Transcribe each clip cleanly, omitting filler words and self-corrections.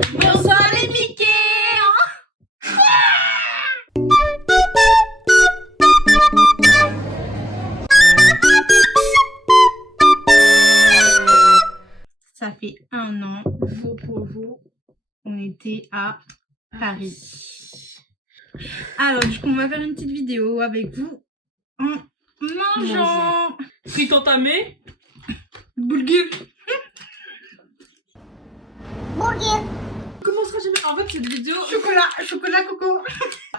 Bonsoir les Mickey. Ça fait 1 an, jour pour jour, on était à Paris. Alors du coup, on va faire une petite vidéo avec vous en mangeant. Frites entamées. Boulgur. On commencera jamais. En fait, cette vidéo. Chocolat coco.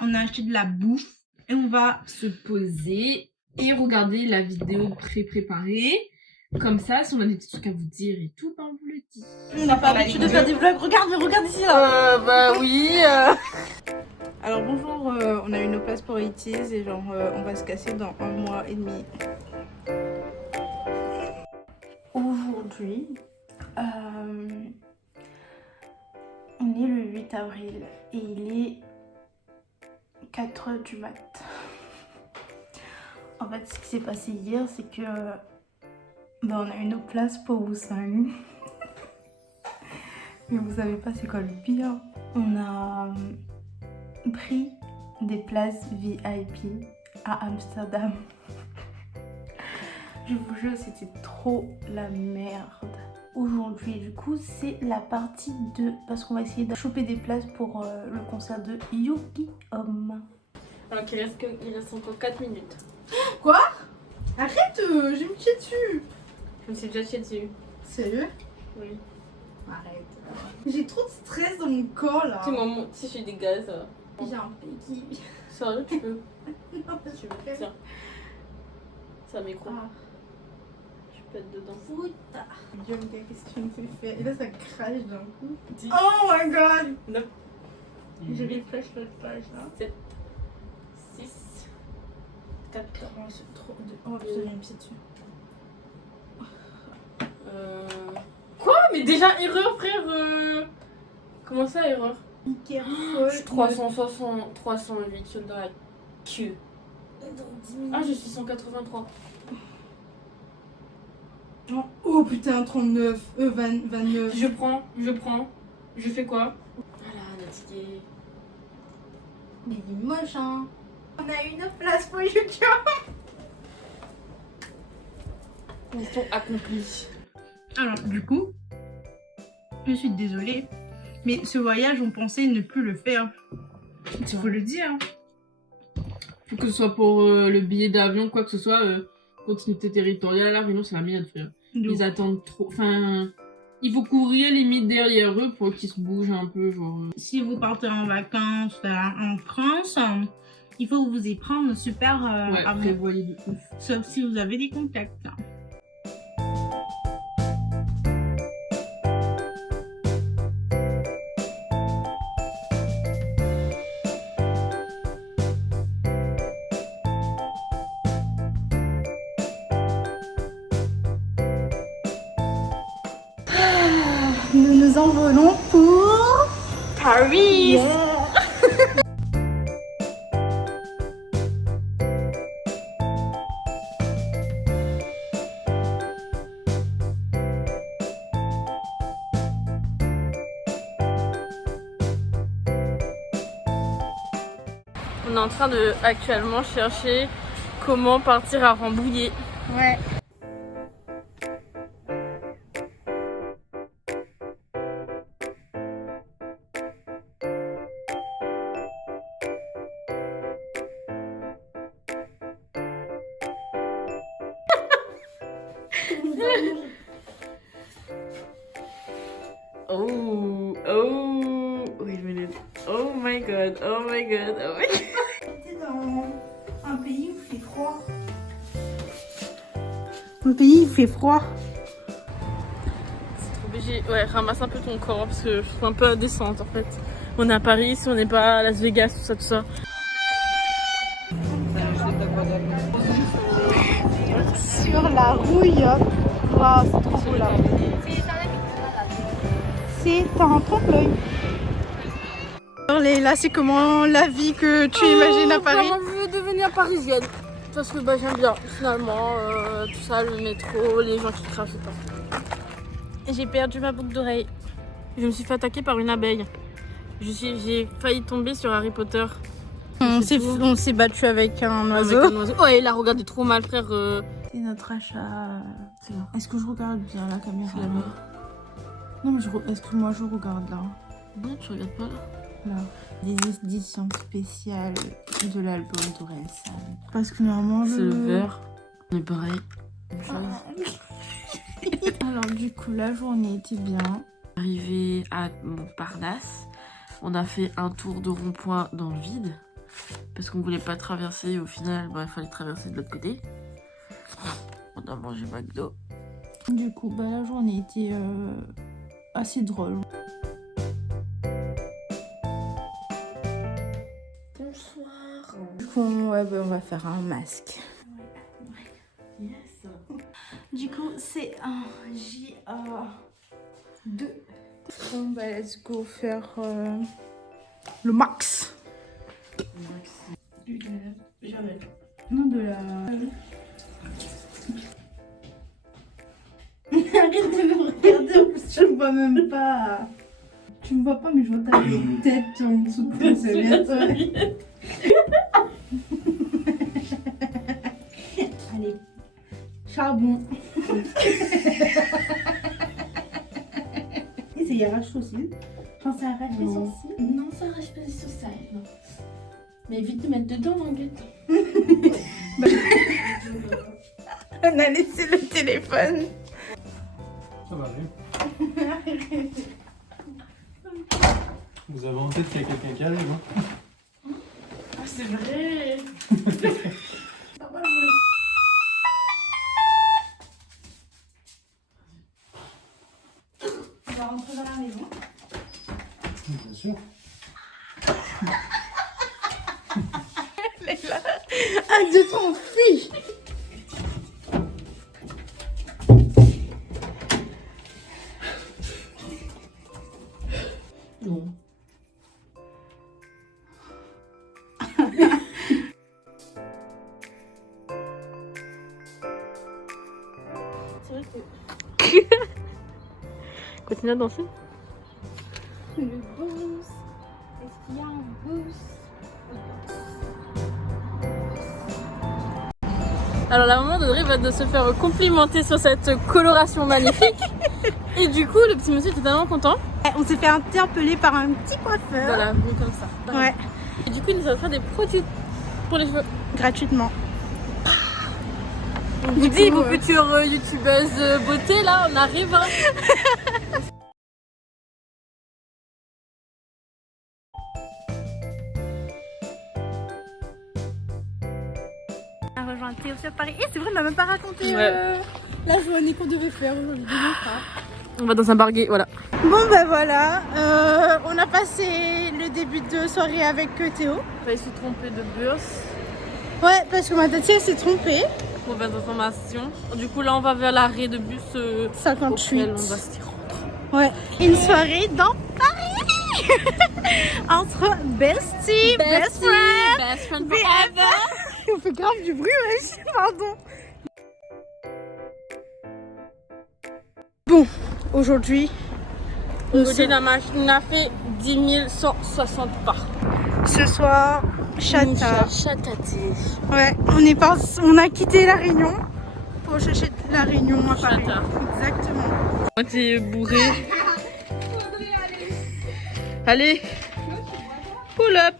On a acheté de la bouffe et on va Se poser et regarder la vidéo pré-préparée. Comme ça, si on a des petits trucs à vous dire et tout, ben on vous le dit. On n'a pas l'habitude de faire des vlogs. Regarde ici là. Bah oui. Alors bonjour, on a eu nos places pour IT's et genre on va se casser dans 1 mois et demi. Aujourd'hui, on est le 8 avril et il est 4h du mat. En fait, ce qui s'est passé hier, c'est que on a eu nos places pour Busan. Mais vous savez pas c'est quoi le pire. On a pris des places VIP à Amsterdam. Je vous jure, c'était trop la merde. Aujourd'hui, du coup, c'est la partie 2 parce qu'on va essayer de choper des places pour le concert de Yuki Homme. Alors qu'il reste encore 4 minutes. Quoi? Arrête, je vais me chier dessus. Je me suis déjà chiée dessus. Sérieux? Oui. Arrête. J'ai trop de stress dans mon corps là. Tu m'en si je suis des gaz. J'ai un péki. Sérieux, tu peux. Non, Tu veux. Tiens. C'est un micro. Ah. Je peux être dedans. Putain. Dieu, mais qu'est-ce que tu me fais faire? Et là, ça crache d'un coup. 10. Oh my god. 9. J'ai les flèches sur la page là. 7. 6. 4. Oh, c'est trop de... Oh putain, j'ai un pied dessus. Quoi? Mais déjà, erreur, frère. Comment ça, erreur? Hyper Je folle. suis 360, 308 sur la queue. Dans 10 minutes. Ah, je suis 183. Oh putain, 39, 29. Je prends. Je fais quoi? Voilà, let's get. Mais il est moche, hein. On a une place pour Yuki. Mission accomplie. Alors, du coup, je suis désolée, mais ce voyage, on pensait ne plus le faire. Il faut le dire. Faut que ce soit pour le billet d'avion, quoi que ce soit, continuité territoriale, la Réunion, c'est la meilleure, frère. Ils attendent trop. Enfin, il faut courir limite derrière eux pour qu'ils se bougent un peu, genre. Si vous partez en vacances en France, il faut vous y prendre super Ouais, avant. prévoyez de ouf. Sauf si vous avez des contacts. Nous nous envolons pour Paris. On est en train de actuellement chercher comment partir à Rambouillet. Ouais. Wait a minute. Oh my god. T'es dans un pays où il fait froid. Un pays où il fait froid. C'est trop obligé. Ouais, ramasse un peu ton corps parce que je suis un peu indécente en fait. On est à Paris, si on n'est pas à Las Vegas, tout ça. Sur la rouille. Waouh, c'est trop beau là. C'est un trompe-l'œil. Là, c'est comment la vie que tu imagines à Paris? Vraiment, je veux devenir parisienne. Parce que bah, j'aime bien finalement tout ça, le métro, les gens qui crachent et tout. J'ai perdu ma boucle d'oreille. Je me suis fait attaquer par une abeille. J'ai failli tomber sur Harry Potter. On s'est battu avec un oiseau. Oh, et là, regardez trop mal, frère. C'est notre achat. C'est là. Est-ce que je regarde bien la caméra C'est là-bas. Non, mais est-ce que moi je regarde là? Non, tu regardes pas là. Là. Des éditions spéciales de l'album d'Orelsan. Parce que normalement, C'est le vert. On est pareil. Même chose. Alors, du coup, la journée était bien. Arrivé à Montparnasse, on a fait un tour de rond-point dans le vide. Parce qu'on voulait pas traverser. Au final, il fallait traverser de l'autre côté. On a mangé McDo. Du coup, la journée était assez drôle. Bonsoir. Du coup, on va faire un masque. Yes. Du coup, c'est un JA2. Bon, let's go faire le max. Non, de la... Arrête de me regarder, en plus je me vois même pas. Tu me vois pas, mais je vois ta tête en dessous de tes serviettes. Allez, charbon. Et ça y arrache aussi. Enfin, ça arrache les sourcils. Non, ça arrache pas les sourcils. Non. Mais évite de mettre dedans, Languette. On a laissé le téléphone. Ça va aller. Vous avez en tête qu'il y a quelqu'un qui arrive, hein? Ah, c'est vrai. On va rentrer dans la maison. Bien sûr. Ah, de ton fille. Non. C'est vrai que... Continue à danser. Le boost. Est-ce qu'il y a un boost? Alors la maman d'Audrey va de se faire complimenter sur cette coloration magnifique. Et du coup, le petit monsieur était tellement content. On s'est fait interpeller par un petit coiffeur. Voilà, vu comme ça. Ouais, Et du coup, il nous a offert des produits pour les cheveux. gratuitement. On vous dit, vos futures youtubeuses beauté, là, on arrive. Hein. On a rejoint Théo sur Paris. Et c'est vrai, on n'a même pas raconté Ouais. la journée qu'on devait faire aujourd'hui. On va dans un bar gay, voilà. Bon, voilà. On a passé le début de soirée avec Théo. On va essayer de tromper de bus. Ouais, parce que ma tête s'est trompée. Mauvaise information. Du coup, là, on va vers l'arrêt de bus 58. auquel on va s'y rendre. Ouais, une soirée dans Paris. Entre bestie, best friend, best friend BF. forever. On fait grave du bruit, ouais, pardon. Bon, aujourd'hui, Aujourd'hui, la machine a fait 10 160 pas. ce soir, Chata. Chataté. Ouais, on a quitté la Réunion pour chercher la Réunion à Paris. Chata. Exactement. Moi, t'es bourré. Allez, pull up.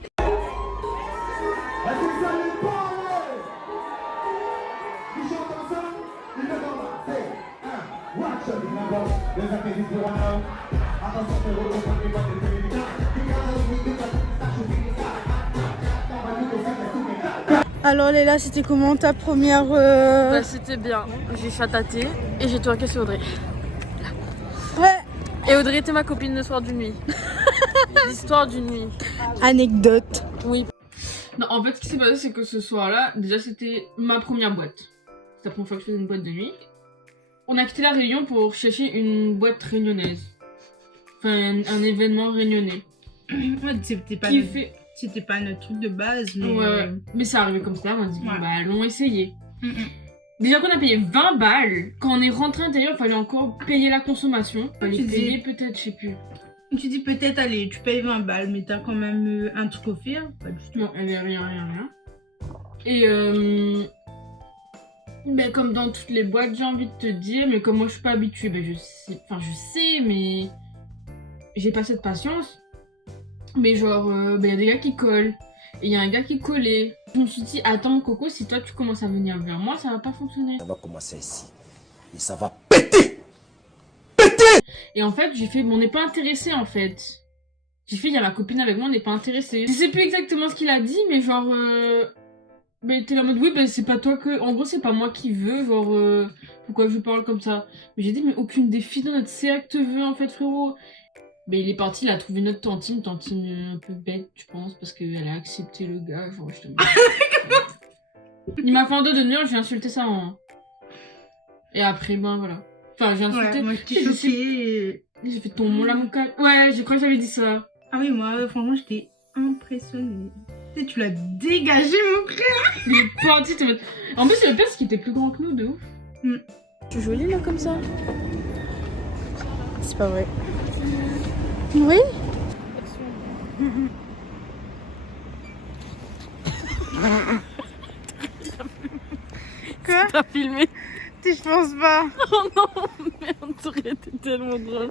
Alors Léla, c'était comment ta première... Bah, c'était bien. J'ai chataté et j'ai twerké sur Audrey. Ouais. Et Audrey était ma copine le soir d'une nuit. L'histoire d'une nuit. Anecdote. Oui. Non, en fait, ce qui s'est passé, c'est que ce soir-là, déjà, c'était ma première boîte. C'était la première fois que je faisais une boîte de nuit. On a quitté la Réunion pour chercher une boîte réunionnaise. Enfin, un événement réunionnais. Ouais, c'était pas notre truc de base, mais... Ouais. Mais ça arrivait comme ça, on a dit, Ouais. bah, allons essayer. Déjà qu'on a payé 20 balles, quand on est rentré à l'intérieur, il fallait encore payer la consommation. Il fallait Tu payer peut-être, je sais plus. Tu dis peut-être, allez, tu payes 20 balles, mais t'as quand même un truc offert. Pas du tout. Non, elle est rien. Et ben, comme dans toutes les boîtes, j'ai envie de te dire, mais comme moi je suis pas habituée, ben je sais, mais j'ai pas cette patience. Mais genre, ben y a des gars qui collent, et il y a un gars qui collait. Je me suis dit, attends Coco, si toi tu commences à venir vers moi, ça va pas fonctionner. Ça va commencer ici. Et ça va. Et en fait, j'ai fait, bon, on n'est pas intéressé en fait. J'ai fait, il y a ma copine avec moi, on n'est pas intéressé. Je sais plus exactement ce qu'il a dit, mais genre, mais t'es là en mode, oui, ben c'est pas toi que. En gros, c'est pas moi qui veux, genre, pourquoi je parle comme ça. Mais j'ai dit, mais aucune des filles dans notre CA te veut en fait, frérot. Mais il est parti, il a trouvé notre tantine un peu bête, je pense, parce qu'elle a accepté le gars, genre, je te Il m'a fait un dos de nuit, j'ai insulté sa maman. Et après, ben voilà. Enfin, j'ai insulté. Ouais, moi j'étais choquée. J'ai fait ton mon là, mon cas. Ouais, je crois que j'avais dit ça. Ah oui, moi, franchement, j'étais impressionnée. Tu l'as dégagé, mon frère. Il est parti, t'es mode. En plus, le pire, c'est qu'il était plus grand que nous, de ouf. Je suis jolie là comme ça. C'est pas vrai. Oui. Quoi? T'as filmé? Je pense pas. Oh non, merde, ça aurait été tellement drôle.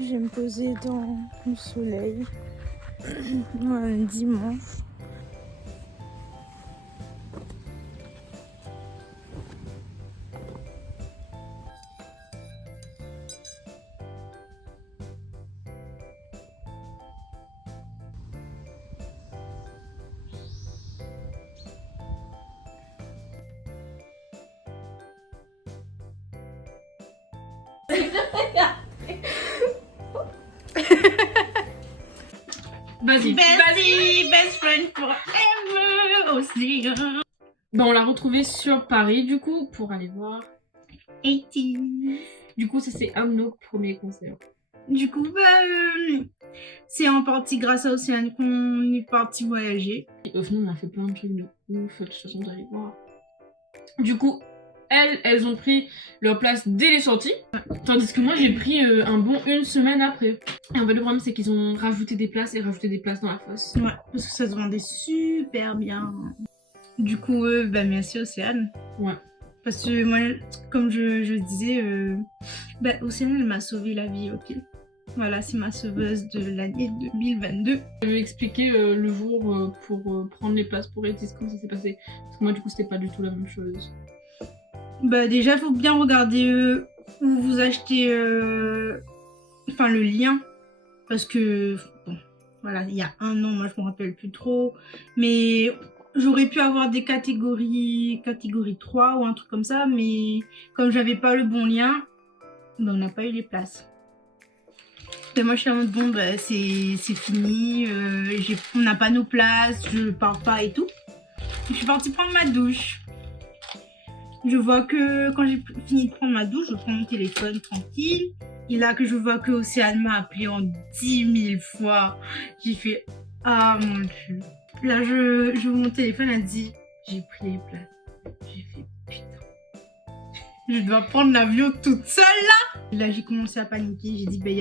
Je vais me poser dans le soleil un dimanche. Vas-y, Vas-y, best friend forever aussi. Ben, on l'a retrouvé sur Paris, du coup, pour aller voir. 18. Du coup, ça, c'est un de nos premiers concerts. Du coup, c'est en partie grâce à Océane qu'on est parti voyager. Et au final, on a fait plein de trucs de ouf, de toute façon, d'aller voir. Du coup, elles ont pris leur place dès les sorties, tandis que moi, j'ai pris un bon une semaine après. Et en fait, le problème, c'est qu'ils ont rajouté des places dans la fosse. Ouais, parce que ça se vendait super bien. Du coup, merci Océane. Ouais. Parce que moi, comme je disais, Océane, elle m'a sauvé la vie, ok. Voilà, c'est ma sauveuse de l'année 2022. Je vais expliquer le jour pour prendre les places pour Etis, comment ça s'est passé. Parce que moi, du coup, c'était pas du tout la même chose. Bah déjà, il faut bien regarder où vous achetez le lien. Parce que, bon, voilà, il y a un an, moi je me rappelle plus trop. Mais j'aurais pu avoir des catégorie 3 ou un truc comme ça. Mais comme j'avais pas le bon lien, on n'a pas eu les places. Et moi je suis en mode, bon, c'est fini, on n'a pas nos places, je pars pas et tout. Je suis partie prendre ma douche. Je vois que quand j'ai fini de prendre ma douche, je prends mon téléphone tranquille. Et là que je vois que Océane m'a appelé en 10 000 fois, j'ai fait ah mon Dieu. Là je vois mon téléphone, elle dit j'ai pris les places. J'ai fait putain. Je dois prendre l'avion toute seule là. Et là j'ai commencé à paniquer, j'ai dit il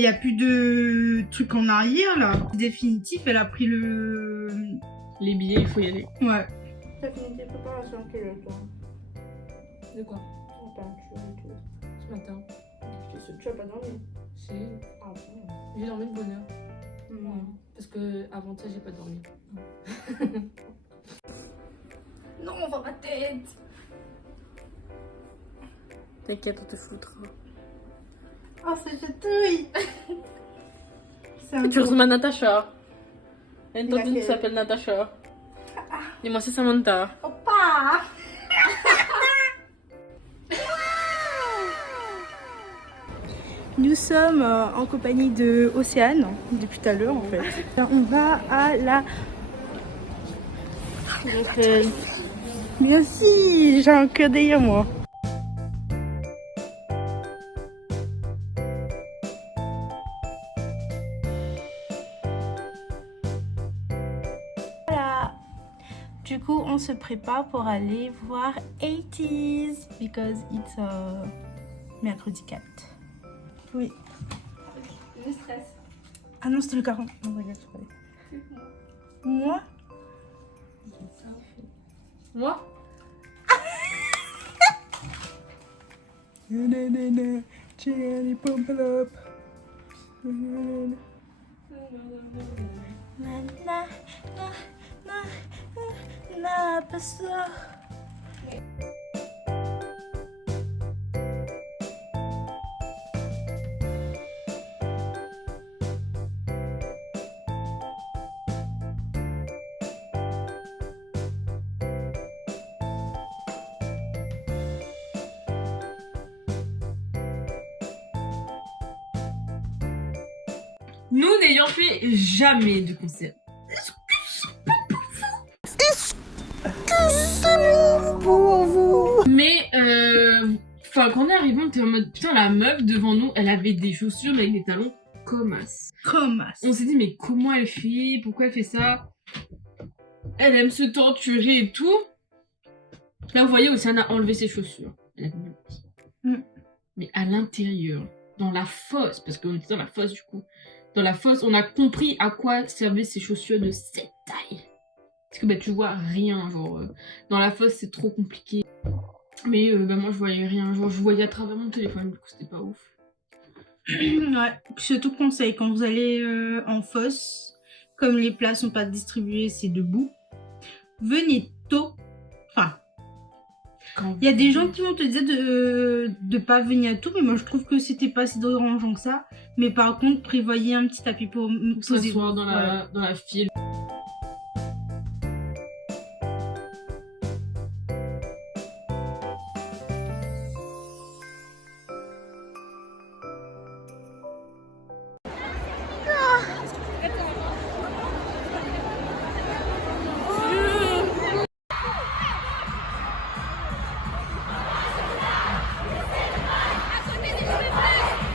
y a plus de trucs en arrière là. C'est définitif, elle a pris Les billets, il faut y aller. Ouais. T'as fini tes préparations quelle heure toi? De quoi? La peinture et tout. Ce matin. Tu as pas dormi? Si. Ah bon. J'ai dormi de bonne heure. Parce que avant ça, j'ai pas dormi. Non, on voit ma tête. T'inquiète, on te foutra. Oh c'est chatouille. Tu ressembles à Natacha. Il y a une tantine qui Laquelle? s'appelle Natacha. Et moi c'est Samantha. Opa. Nous sommes en compagnie de Océane, depuis tout à l'heure en fait. On va à la... Merci, j'ai un cœur derrière moi. Voilà. Du coup, on se prépare pour aller voir 80s because it's mercredi 4. Oui. Je stresse. Ah non, c'était le 40. Non, regarde, moi? Moi Jenny, pump it up. Pas ça. Nous n'ayant fait jamais de concert. Pour vous. Mais enfin quand on est arrivé, on était en mode putain, la meuf devant nous, elle avait des chaussures mais avec des talons comme as. Comme as. On s'est dit mais comment elle fait, pourquoi elle fait ça? Elle aime se torturer et tout. Là vous voyez, Océane a enlevé ses chaussures. Elle avait mal au pied. Mais à l'intérieur, dans la fosse, parce qu'on était dans la fosse du coup, dans la fosse, on a compris à quoi servaient ces chaussures de cette taille. Parce que bah, tu vois rien, genre dans la fosse c'est trop compliqué. Mais bah, moi je voyais rien, genre je voyais à travers mon téléphone, du coup c'était pas ouf. Ouais, surtout conseil, quand vous allez en fosse, comme les plats sont pas distribués, c'est debout, venez tôt. Enfin, il y a des gens qui vont te dire de pas venir tôt, mais moi je trouve que c'était pas si dérangeant que ça. Mais par contre, prévoyez un petit tapis pour s'asseoir dans la file.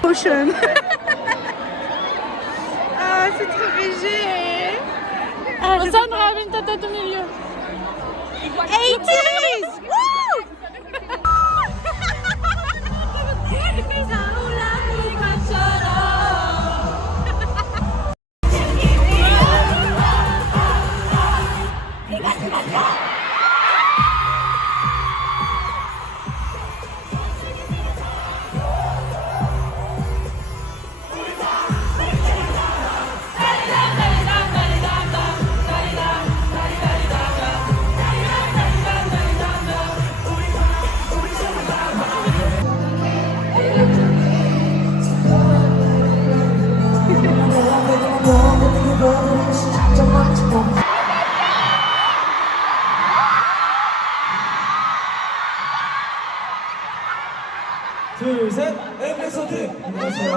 Ocean. Ah, c'est trop léger. Ah, Sandra, une tête au milieu. 80s. 둘, 셋, 엠베서드! 안녕하세요,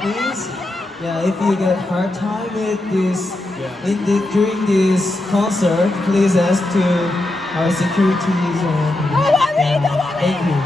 please, if you get hard time with this, during this concert, please ask to our securities and thank you.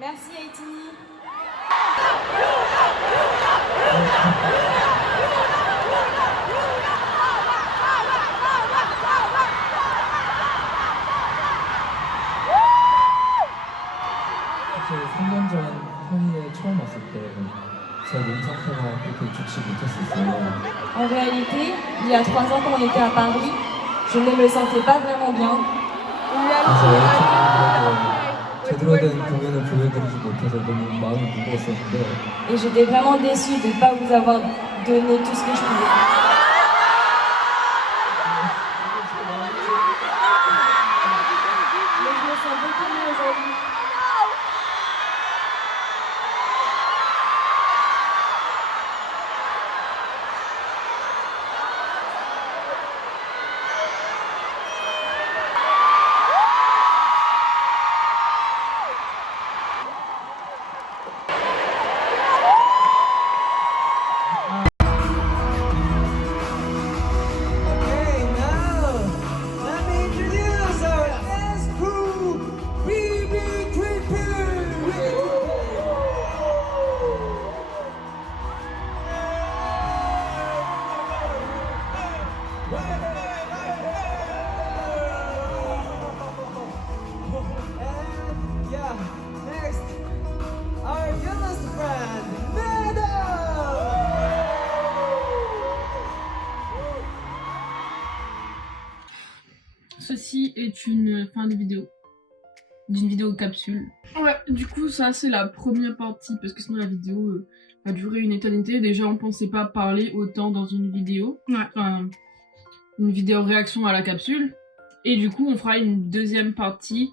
Merci Haïti. 사실 3년 전 토니에 처음 왔을 때 제 몸 상태가 그렇게 좋지 못했었어요. En réalité, il y a 3 ans quand on était à Paris, je ne me sentais pas vraiment bien. 제대로 된 공연을 보여드리지 못해서 너무 마음이 무거웠었는데 Et j'étais vraiment déçue de ne pas vous avoir donné tout ce que je pouvais. Mais je me sens beaucoup mieux aujourd'hui. Okay, now let me introduce our dance crew, BB And yeah, next, our youngest friend, Madam! Ceci est une fin de vidéo. D'une vidéo capsule. Ouais, du coup, ça c'est la première partie parce que sinon la vidéo a duré une éternité. Déjà, on pensait pas parler autant dans une vidéo. Ouais. Enfin, une vidéo réaction à la capsule. Et du coup, on fera une deuxième partie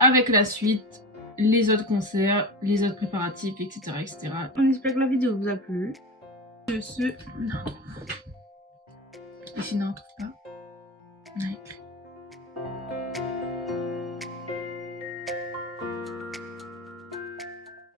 avec la suite, les autres concerts, les autres préparatifs, etc. etc. On espère que la vidéo vous a plu. De ce... Et sinon, on trouve pas. On a écrit.